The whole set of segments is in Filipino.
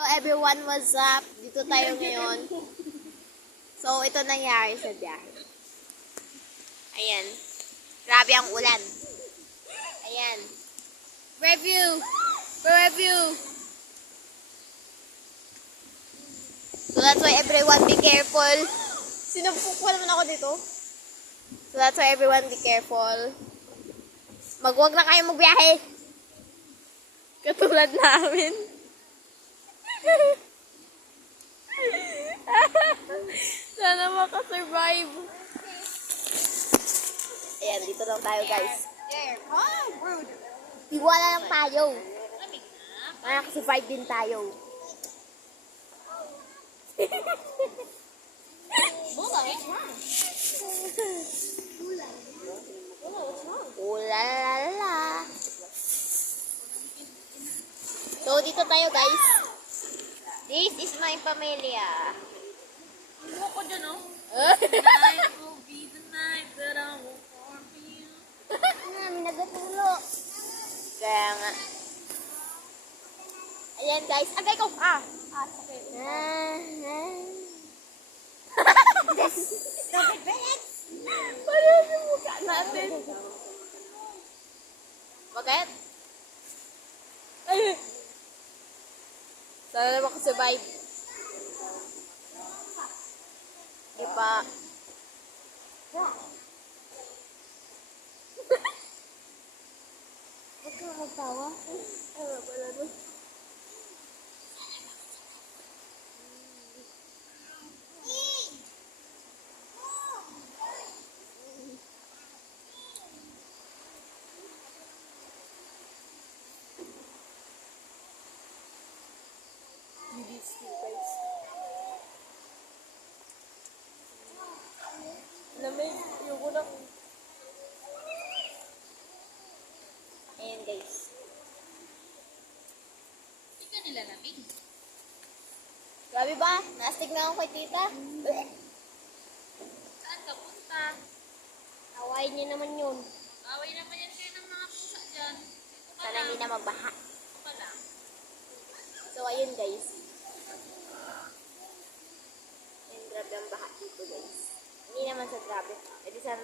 So everyone, what's up? Dito tayo ngayon. So ito nangyari sa biyahe. Ayan. Grabe ang ulan. Ayan. Review! Review! So that's why everyone be careful. Sinumpok ko naman ako dito. So that's why everyone be careful. Magwag na kayo magbiyahe. Katulad namin. Sana makasurvive. Ayan, dito lang tayo guys. Iwala lang tayo. Makakasurvive din tayo. Ulalala. So, dito tayo guys. This is my pamilya. Ano ko dyan, oh? Tonight will be the night that I will form you. Minagatulo. Kaya nga. Ayan guys. Agay ko. Sakit. Stupid Bex. Parang yung mukha natin. Bakit? Ay. Sana na makasurvive. Di pa. Huwag ka magtawa. Ay, wala na. Lamig, yung unang. Ayan guys. Hindi ka nila lamig. Grabe ba? Nastig na ako kay tita. Saan ka punta? Awayin niyo naman yun. Away naman yan kayo ng mga pusa dyan. Ito pa Sana lang. hindi na magbaha. Ito pa lang. So ayun guys. Ayan, grabe ang baha dito guys. Hindi naman sa grabe. E di sana.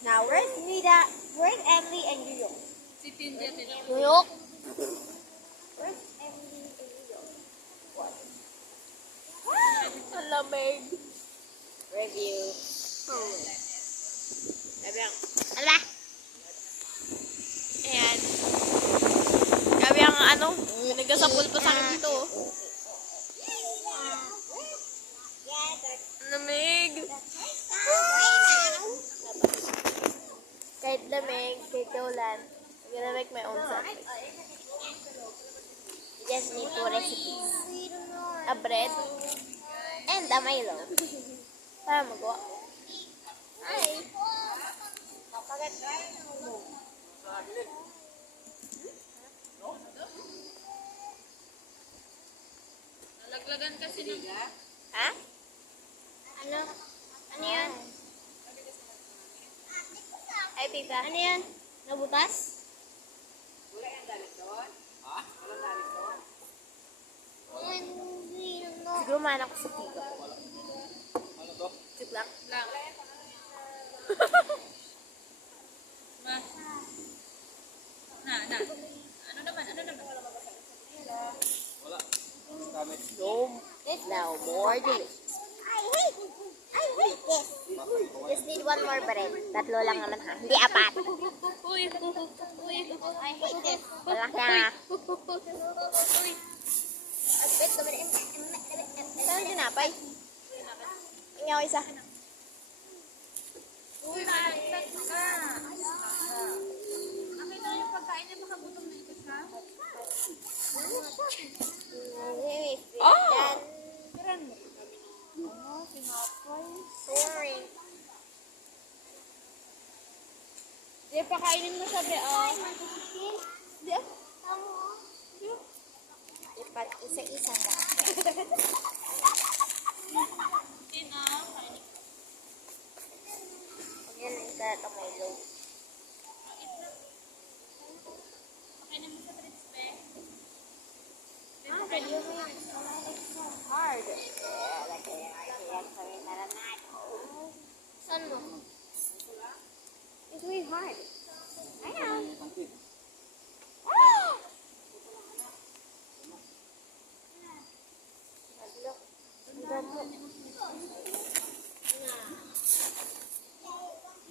Now, where's Nida? Where's Emily and Yuyo? Si Tindia tinapos. Yuyo? Where's Emily and Yuyo? What? Ang lamig. Review. Sabi ang, ano ba? Ayan. Sabi ang ano, nagkasapul pa sa akin dito. Ang lamig. Kahit lamig, kahit ulan, I'm gonna make my own sandwich. You just need 2 recipes. A bread and a Milo. Para magawa. Hi! Nalaglagan kasi ng... Ha? Ano? Ano yan? Ay, tita. Ano yan? Nabutas? Wala yung dalit doon? Ha? Walang dalit doon? Siguro man ako sa tita. Ano to? Chip lang. Lang. Ma. Na. Ano naman? Wala. Dami. So, now more delicious. I hate this. Just need 1 more bread. 3 lang naman ha. Hindi 4. Uy. I hate this. Wala ka. Saan yung tinapay? Tingnan ko isa. Uy, maalat ka. Akin na yung pagkain na makagutom na ito siya. Oh! Sorry. Di pa kainin mo sabi, oh. Di pa, isa-isa na. Dahil ito Milo. Pakainin mo sa treats, be. Ah, but you mean it's so hard. Saan mo? It's really hard. I know. Ah! Look. Ang damo.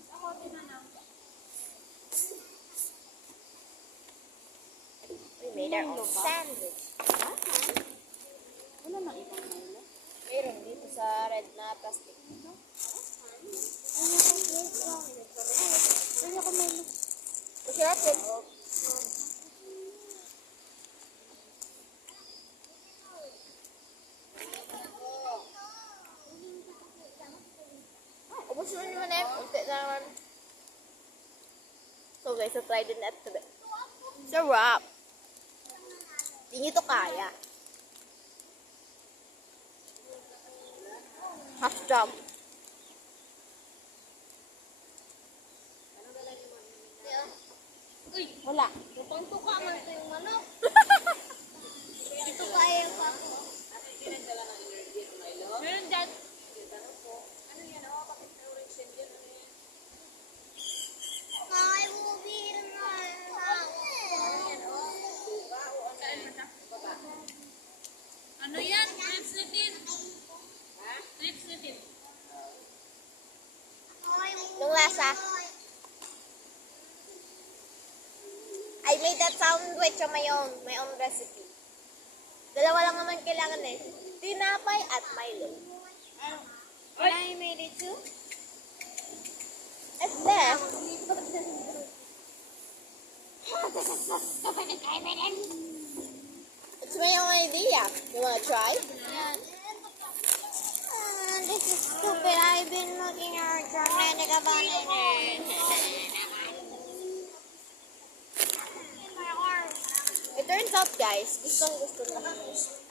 Ako, tinanong. We made our own sandwich. Wala nang ibang Milo. Meron dito sa red na plastic. Kaya ko Milo. Masarap din. Ubus mo naman eh. Unti na naman. So guys, so try din natin ito. Sarap. Hindi nyo to kaya. Half jump. Uy, Wala. tuka man ito yung manok. Ito kaya pa ako. Pinagdala ng energy ang Milo. Meron dyan. Tanong ko, ano yan? Oh, bakit may orange yan dyan? Ano yan? I will be in my house. Suka o ano? Saan mo siya? Baba. Ano yan? Trips ni Tin. Ha? Trips ni Tin. Nung lasa. I made that sandwich on my own recipe. Dalawa lang naman kailangan eh. Tinapay at Milo. And I made it too. It's there. It's my own idea. You wanna try? Yan. This is stupid. I've been looking at dramatic about it. It turns out guys, gustong gusto na.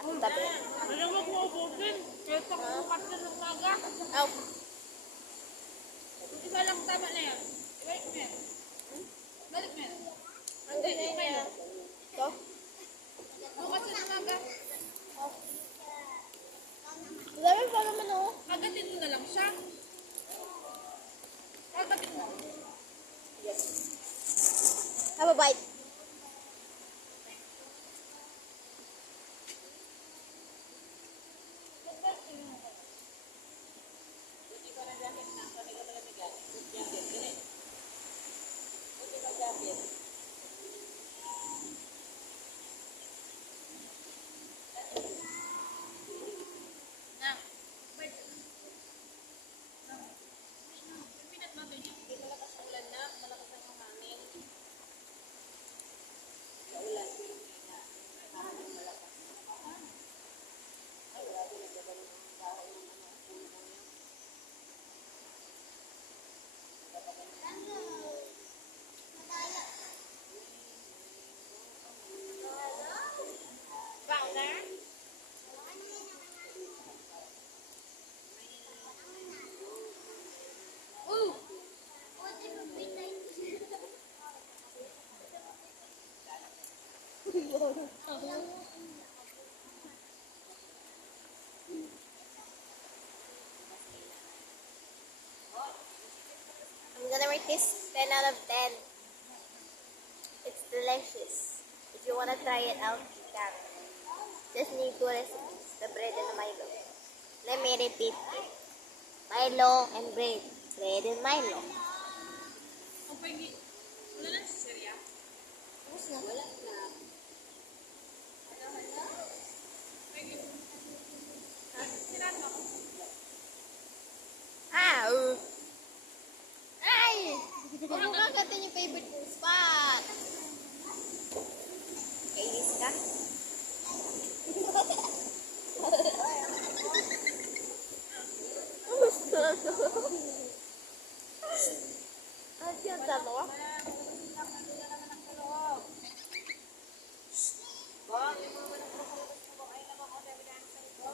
Ang tabi. Alam mo kung ubusin. Kaya sa kukas na ng maga. Oh, Isa lang tama na yan. Balik mo yan. Balik mo yan. ang ganyan niya. Ito. Bukas na ng maga. Dami pa naman oh. Agatin mo na lang siya. Agatin mo. Yes. Have a bite. Buti ka na jacket na. Kani ka malamigan. Jacket. Dili. Buti ka jacket. Na. Wait. Pinat mo din. Hindi malakas ang ulan na. Malakas ang hangin. Sa ulan. Hangin malakas. Ay, grabe. Nagdadalo ng bahay ng ano. Puno niya. Found there? Ooh. I'm gonna rate this 10 out of 10. It's delicious. If you wanna try it out, you can. Just need two recipes, the bread and the Milo. Let me repeat it. Milo and bread. Bread and Milo. Kung pwede. Wala na si Syria. Wala na. Pwede. Sinado ako. Ah! Ay! Huwag mo kakatin yung favorite mong spot. Kainis ka? Ano yung tama ko? Bang, yung mga manok mo sa labas mo. Ay, naman ako dami dami sa ito.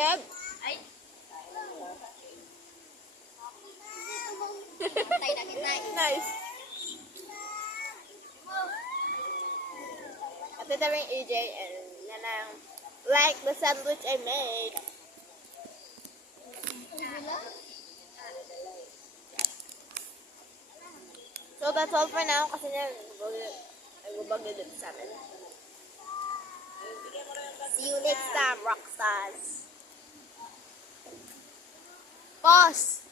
Neb! Ay. Patay na kita. Nice. Ate na rin AJ and nanang like the sandwich I made. So that's all for now kasi nagbabagyo dito sa amin. See you next time, Rockstars. Boss!